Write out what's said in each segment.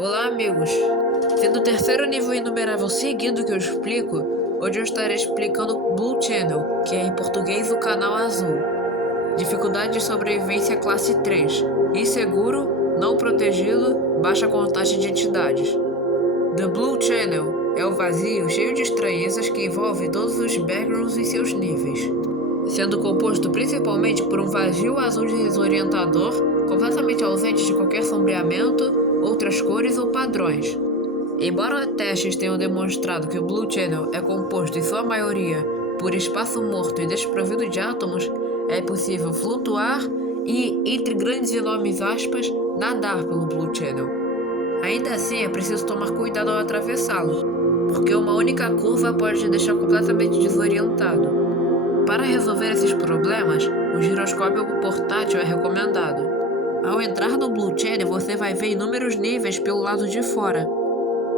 Olá, amigos! Sendo o terceiro nível inumerável seguido que eu explico, hoje eu estarei explicando Blue Channel, que é em português o canal azul. Dificuldade de sobrevivência classe 3. Inseguro, não protegido, baixa contagem de entidades. The Blue Channel é o vazio cheio de estranhezas que envolve todos os backgrounds em seus níveis, sendo composto principalmente por um vazio azul desorientador, completamente ausente de qualquer sombreamento, outras cores ou padrões. Embora testes tenham demonstrado que o Blue Channel é composto em sua maioria por espaço morto e desprovido de átomos, é possível flutuar e, entre grandes e enormes aspas, nadar pelo Blue Channel. Ainda assim, é preciso tomar cuidado ao atravessá-lo, porque uma única curva pode te deixar completamente desorientado. Para resolver esses problemas, o giroscópio portátil é recomendado. Ao entrar no Blue Channel, você vai ver inúmeros níveis pelo lado de fora.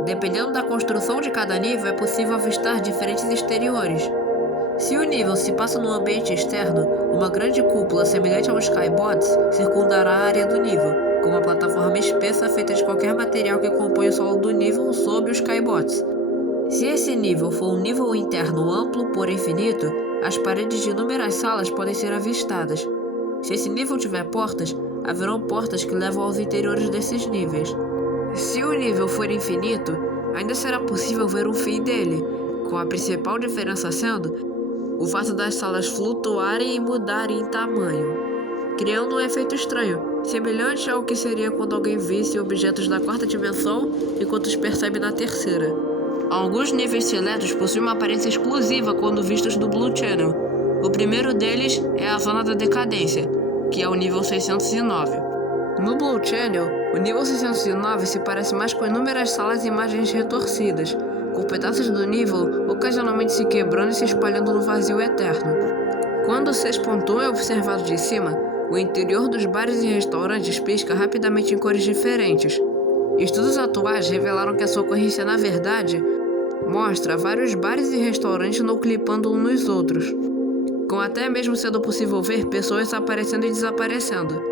Dependendo da construção de cada nível, é possível avistar diferentes exteriores. Se o nível se passa no ambiente externo, uma grande cúpula semelhante a um skybox circundará a área do nível, com uma plataforma espessa feita de qualquer material que compõe o solo do nível sob o skybox. Se esse nível for um nível interno amplo, porém finito, as paredes de inúmeras salas podem ser avistadas. Se esse nível tiver portas, haverão portas que levam aos interiores desses níveis. Se o nível for infinito, ainda será possível ver um fim dele, com a principal diferença sendo o fato das salas flutuarem e mudarem em tamanho, criando um efeito estranho, semelhante ao que seria quando alguém visse objetos da quarta dimensão enquanto os percebe na terceira. Alguns níveis seletos possuem uma aparência exclusiva quando vistos do Blue Channel. O primeiro deles é a Zona da Decadência, que é o nível 609. No Blue Channel, o nível 609 se parece mais com inúmeras salas e imagens retorcidas, com pedaços do nível ocasionalmente se quebrando e se espalhando no vazio eterno. Quando o 6.1 é observado de cima, o interior dos bares e restaurantes pisca rapidamente em cores diferentes. Estudos atuais revelaram que a sua ocorrência, na verdade, mostra vários bares e restaurantes não clipando uns nos outros, com até mesmo sendo possível ver pessoas aparecendo e desaparecendo.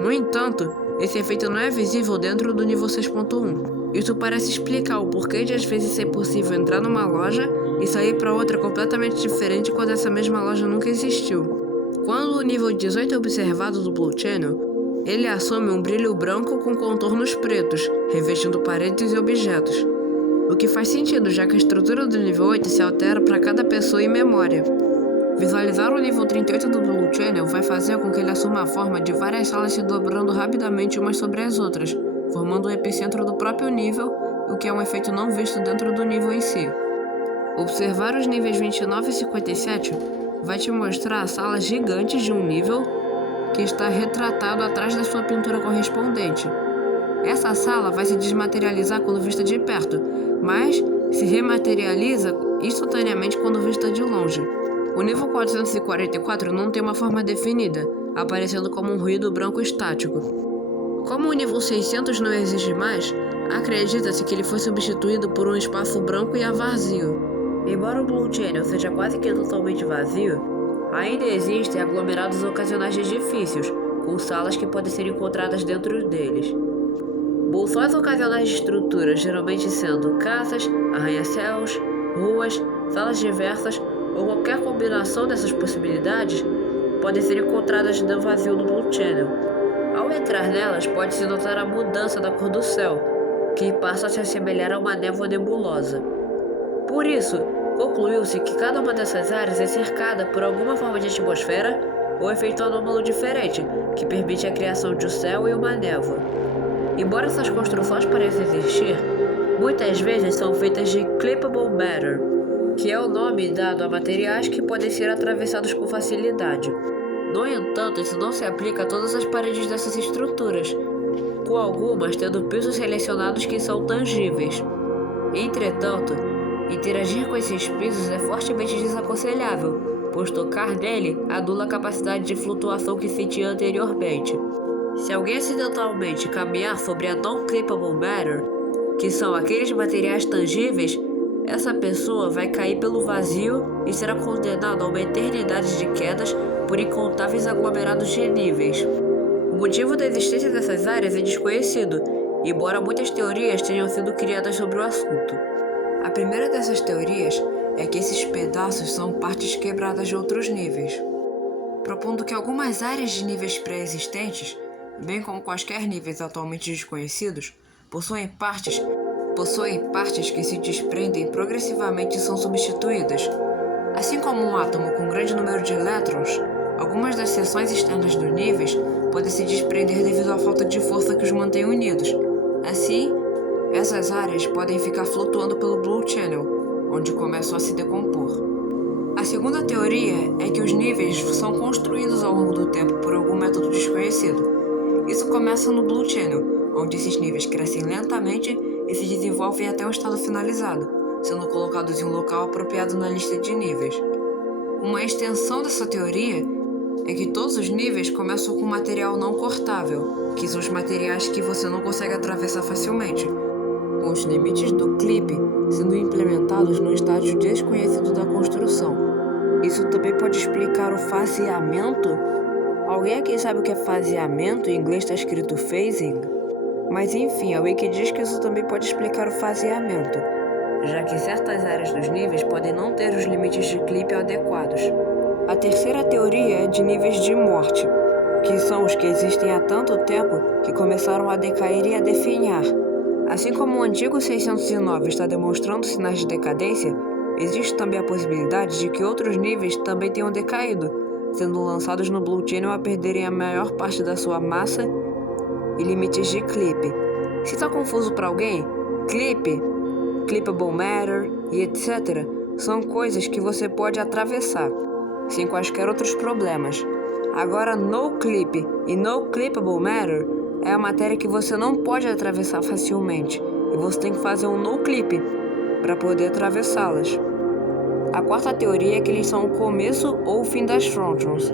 No entanto, esse efeito não é visível dentro do nível 6.1. Isso parece explicar o porquê de às vezes ser possível entrar numa loja e sair para outra completamente diferente quando essa mesma loja nunca existiu. Quando o nível 18 é observado do Blue Channel, ele assume um brilho branco com contornos pretos, revestindo paredes e objetos. O que faz sentido, já que a estrutura do nível 8 se altera para cada pessoa em memória. Visualizar o nível 38 do Blue Channel vai fazer com que ele assuma a forma de várias salas se dobrando rapidamente umas sobre as outras, formando o epicentro do próprio nível, o que é um efeito não visto dentro do nível em si. Observar os níveis 29 e 57 vai te mostrar salas gigantes de um nível que está retratado atrás da sua pintura correspondente. Essa sala vai se desmaterializar quando vista de perto, mas se rematerializa instantaneamente quando vista de longe. O nível 444 não tem uma forma definida, aparecendo como um ruído branco estático. Como o nível 600 não existe mais, acredita-se que ele foi substituído por um espaço branco e vazio. Embora o Blue Channel seja quase que totalmente vazio, ainda existem aglomerados ocasionais de edifícios, com salas que podem ser encontradas dentro deles. Bolsões ocasionais de estruturas, geralmente sendo casas, arranha-céus, ruas, salas diversas ou qualquer combinação dessas possibilidades, podem ser encontradas no vazio do Blue Channel. Ao entrar nelas, pode-se notar a mudança da cor do céu, que passa a se assemelhar a uma névoa nebulosa. Por isso, concluiu-se que cada uma dessas áreas é cercada por alguma forma de atmosfera ou efeito anômalo diferente, que permite a criação de um céu e uma névoa. Embora essas construções pareçam existir, muitas vezes são feitas de clippable matter, que é o nome dado a materiais que podem ser atravessados com facilidade. No entanto, isso não se aplica a todas as paredes dessas estruturas, com algumas tendo pisos selecionados que são tangíveis. Entretanto, interagir com esses pisos é fortemente desaconselhável, pois tocar nele anula a capacidade de flutuação que sentia anteriormente. Se alguém acidentalmente caminhar sobre a non-clippable matter, que são aqueles materiais tangíveis, essa pessoa vai cair pelo vazio e será condenada a uma eternidade de quedas por incontáveis aglomerados de níveis. O motivo da existência dessas áreas é desconhecido, embora muitas teorias tenham sido criadas sobre o assunto. A primeira dessas teorias é que esses pedaços são partes quebradas de outros níveis, propondo que algumas áreas de níveis pré-existentes, bem como quaisquer níveis atualmente desconhecidos, possuem partes que se desprendem progressivamente e são substituídas. Assim como um átomo com grande número de elétrons, algumas das seções externas dos níveis podem se desprender devido à falta de força que os mantém unidos. Assim, essas áreas podem ficar flutuando pelo Blue Channel, onde começam a se decompor. A segunda teoria é que os níveis são construídos ao longo do tempo por algum método desconhecido. Isso começa no Blue Channel, onde esses níveis crescem lentamente e se desenvolvem até um estado finalizado, sendo colocados em um local apropriado na lista de níveis. Uma extensão dessa teoria é que todos os níveis começam com material não cortável, que são os materiais que você não consegue atravessar facilmente, com os limites do clipe sendo implementados no estágio desconhecido da construção. Isso também pode explicar o faseamento? Alguém aqui sabe o que é faseamento? Em inglês está escrito phasing. Mas enfim, a Wiki diz que isso também pode explicar o faseamento, já que certas áreas dos níveis podem não ter os limites de clipe adequados. A terceira teoria é de níveis de morte, que são os que existem há tanto tempo que começaram a decair e a definhar. Assim como o antigo 609 está demonstrando sinais de decadência, existe também a possibilidade de que outros níveis também tenham decaído, sendo lançados no Blue Channel a perderem a maior parte da sua massa e limites de clipe. Se está confuso para alguém, clipe, clippable matter e etc. são coisas que você pode atravessar, sem quaisquer outros problemas. Agora, no clip e no clippable matter é a matéria que você não pode atravessar facilmente, e você tem que fazer um no clip para poder atravessá-las. A quarta teoria é que eles são o começo ou o fim das frontrons.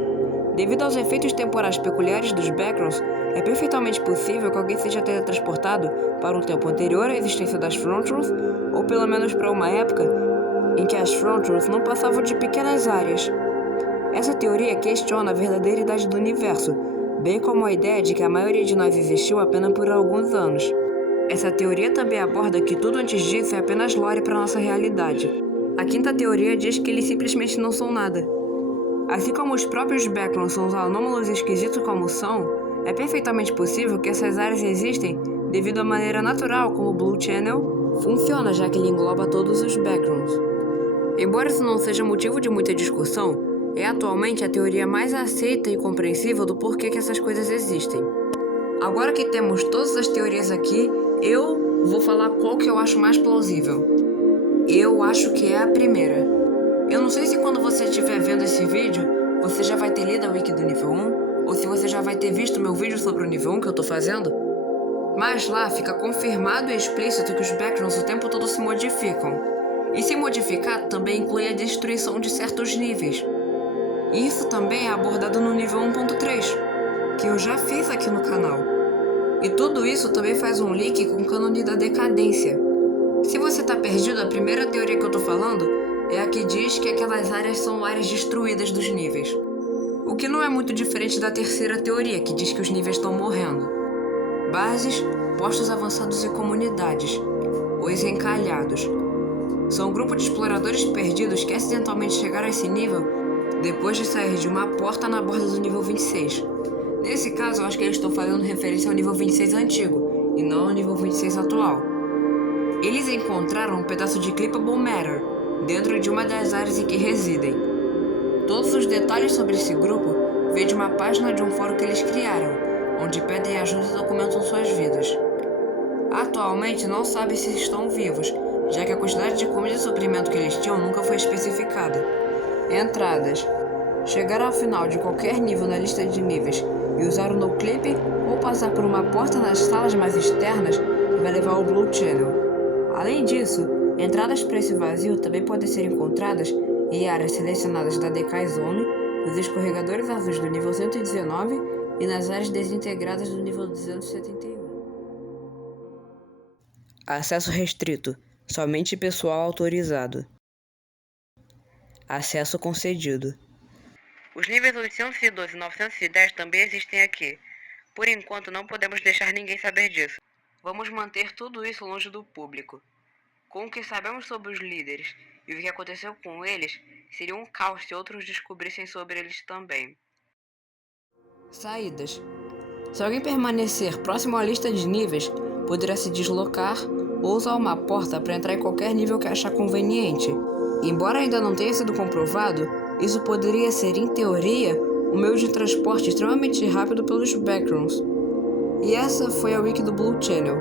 Devido aos efeitos temporais peculiares dos backgrounds, é perfeitamente possível que alguém seja teletransportado para um tempo anterior à existência das frontrons, ou pelo menos para uma época em que as frontrons não passavam de pequenas áreas. Essa teoria questiona a verdadeira idade do universo, bem como a ideia de que a maioria de nós existiu apenas por alguns anos. Essa teoria também aborda que tudo antes disso é apenas lore para nossa realidade. A quinta teoria diz que eles simplesmente não são nada. Assim como os próprios backgrounds são os anômalos esquisitos como são, é perfeitamente possível que essas áreas existem devido à maneira natural como o Blue Channel funciona, já que ele engloba todos os backgrounds. Embora isso não seja motivo de muita discussão, é atualmente a teoria mais aceita e compreensível do porquê que essas coisas existem. Agora que temos todas as teorias aqui, eu vou falar qual que eu acho mais plausível. Eu acho que é a primeira. Eu não sei se quando você estiver vendo esse vídeo, você já vai ter lido a wiki do nível 1, ou se você já vai ter visto meu vídeo sobre o nível 1 que eu tô fazendo. Mas lá fica confirmado e explícito que os backgrounds o tempo todo se modificam. E se modificar também inclui a destruição de certos níveis. E isso também é abordado no nível 1.3, que eu já fiz aqui no canal. E tudo isso também faz um link com o cânone da decadência. Se você tá perdido, a primeira teoria que eu tô falando é a que diz que aquelas áreas são áreas destruídas dos níveis. O que não é muito diferente da terceira teoria, que diz que os níveis estão morrendo. Bases, postos avançados e comunidades, os encalhados. São um grupo de exploradores perdidos que acidentalmente chegaram a esse nível depois de sair de uma porta na borda do nível 26. Nesse caso, eu acho que eles estão fazendo referência ao nível 26 antigo, e não ao nível 26 atual. Eles encontraram um pedaço de clippable matter dentro de uma das áreas em que residem. Todos os detalhes sobre esse grupo vêm de uma página de um fórum que eles criaram, onde pedem ajuda e documentam suas vidas. Atualmente não sabe se estão vivos, já que a quantidade de comida e suprimento que eles tinham nunca foi especificada. Entradas. Chegar ao final de qualquer nível na lista de níveis e usar o no-clip ou passar por uma porta nas salas mais externas que vai levar ao Blue Channel. Além disso, entradas para esse vazio também podem ser encontradas em áreas selecionadas da Decay Zone, nos escorregadores azuis do nível 119 e nas áreas desintegradas do nível 271. Acesso restrito. Somente pessoal autorizado. Acesso concedido. Os níveis 812 e 910 também existem aqui. Por enquanto, não podemos deixar ninguém saber disso. Vamos manter tudo isso longe do público. Com o que sabemos sobre os líderes e o que aconteceu com eles, seria um caos se outros descobrissem sobre eles também. Saídas. Se alguém permanecer próximo à lista de níveis, poderá se deslocar ou usar uma porta para entrar em qualquer nível que achar conveniente. Embora ainda não tenha sido comprovado, isso poderia ser, em teoria, um meio de transporte extremamente rápido pelos backrooms. E essa foi a wiki do Blue Channel.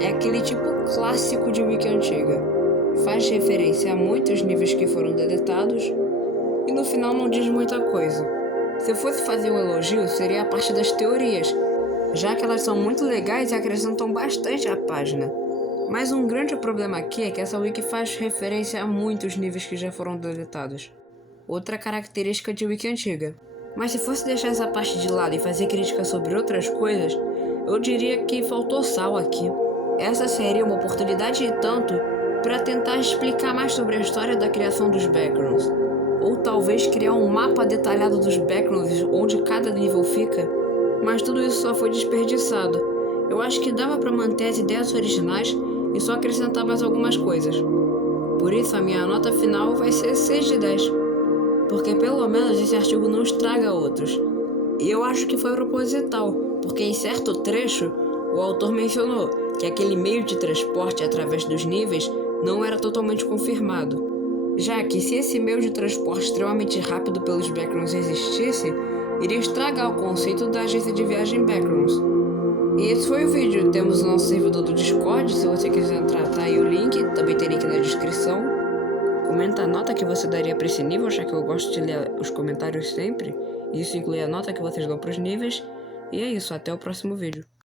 É aquele tipo clássico de wiki antiga. Faz referência a muitos níveis que foram deletados e no final não diz muita coisa. Se eu fosse fazer um elogio, seria a parte das teorias, já que elas são muito legais e acrescentam bastante à página. Mas um grande problema aqui é que essa wiki faz referência a muitos níveis que já foram deletados. Outra característica de wiki antiga. Mas se fosse deixar essa parte de lado e fazer crítica sobre outras coisas, eu diria que faltou sal aqui. Essa seria uma oportunidade e tanto para tentar explicar mais sobre a história da criação dos backrooms. Ou talvez criar um mapa detalhado dos backrooms onde cada nível fica. Mas tudo isso só foi desperdiçado. Eu acho que dava para manter as ideias originais e só acrescentar mais algumas coisas. Por isso a minha nota final vai ser 6 de 10. Porque pelo menos esse artigo não estraga outros. E eu acho que foi proposital, porque em certo trecho o autor mencionou que aquele meio de transporte através dos níveis não era totalmente confirmado. Já que se esse meio de transporte extremamente rápido pelos backrooms existisse, iria estragar o conceito da agência de viagem backrooms. E esse foi o vídeo. Temos o nosso servidor do Discord, se você quiser entrar tá aí o link, também tem link na descrição. Comenta a nota que você daria para esse nível, já que eu gosto de ler os comentários sempre. Isso inclui a nota que vocês dão para os níveis. E é isso, até o próximo vídeo.